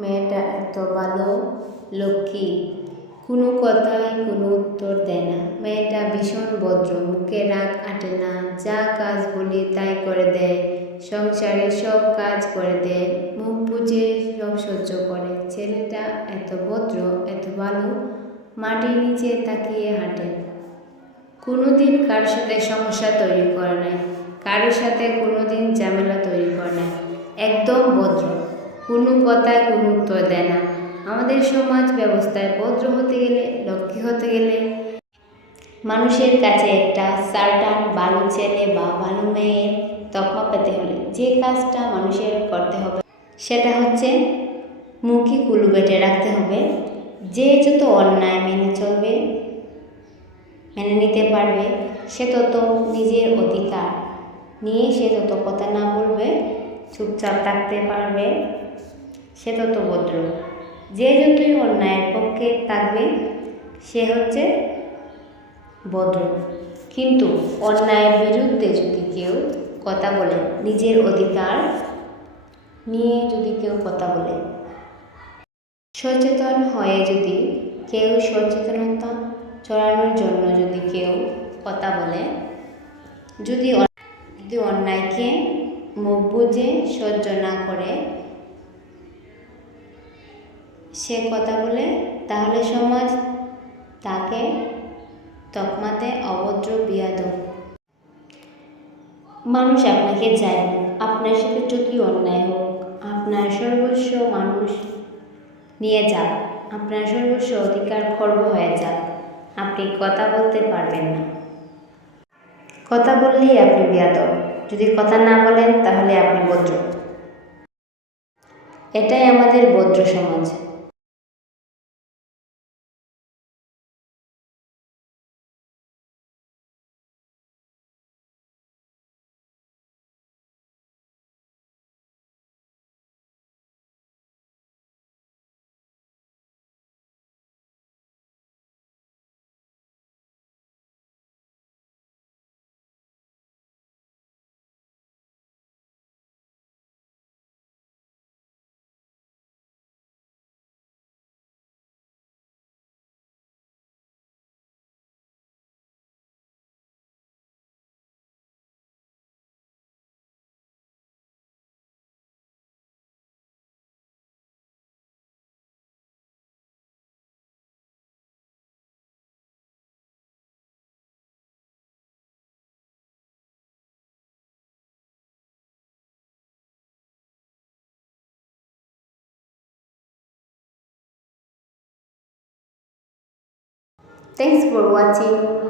মেয়েটা এত ভালো, লক্ষ্মী, কোনো কথাই কোনো উত্তর দেয় না। মেয়েটা ভীষণ ভদ্র, মুখে রাগ আটে না, যা কাজ বলি তাই করে দেয়, সংসারে সব কাজ করে দেয়, মুখ বুজে সব সহ্য করে। ছেলেটা এত ভদ্র, এত ভালো, মাটির নিচে তাকিয়ে হাঁটে। কোনোদিন কারোর সাথে সমস্যা তৈরি করে নাই, কারোর সাথে কোনোদিন ঝামেলা তৈরি করে নাই, একদম ভদ্র, কোনো কথায় কোনো উত্তর দেয় না। আমাদের সমাজ ব্যবস্থায় ভদ্র হতে গেলে, লক্ষ্মী হতে গেলে মানুষের কাছে একটা সার্টান ভালো ছেলে বা ভালো মেয়ের তকমা পেতে হলে যে কাজটা মানুষের করতে হবে সেটা হচ্ছে মুখে কুলু বেটে রাখতে হবে। যে যত অন্যায় মেনে চলবে, মেনে নিতে পারবে, সে তত নিজের অধিকার নিয়ে সে তত কথা না বলবে, চুপচাপ থাকতে পারবে, সে তত ভদ্র। যে যতই অন্যায়ের পক্ষে থাকবে সে হচ্ছে ভদ্র। কিন্তু অন্যায়ের বিরুদ্ধে যদি কেউ কথা বলে, নিজের অধিকার নিয়ে যদি কেউ কথা বলে, সচেতন হয়ে যদি কেউ সচেতনতা ছড়ানোর জন্য যদি কেউ কথা বলে, যদি অন্যায়কে মুখ বুজে সহ্য না করে সে কথা বলে, তাহলে সমাজ তাকে তকমাতে অভদ্র, বিয়াদব। মানুষ আপনাকে চায়, আপনার সাথে যদি অন্যায় হোক, আপনার সর্বস্ব মানুষ নিয়ে যাক, আপনার সর্বস্ব অধিকার খর্ব হয়ে যাক, আপনি কথা বলতে পারবেন না। কথা বললেই আপনি বিয়াদব, যদি কথা না বলেন তাহলে আপনি ভদ্র। এটাই আমাদের ভদ্র সমাজ। Thanks for watching.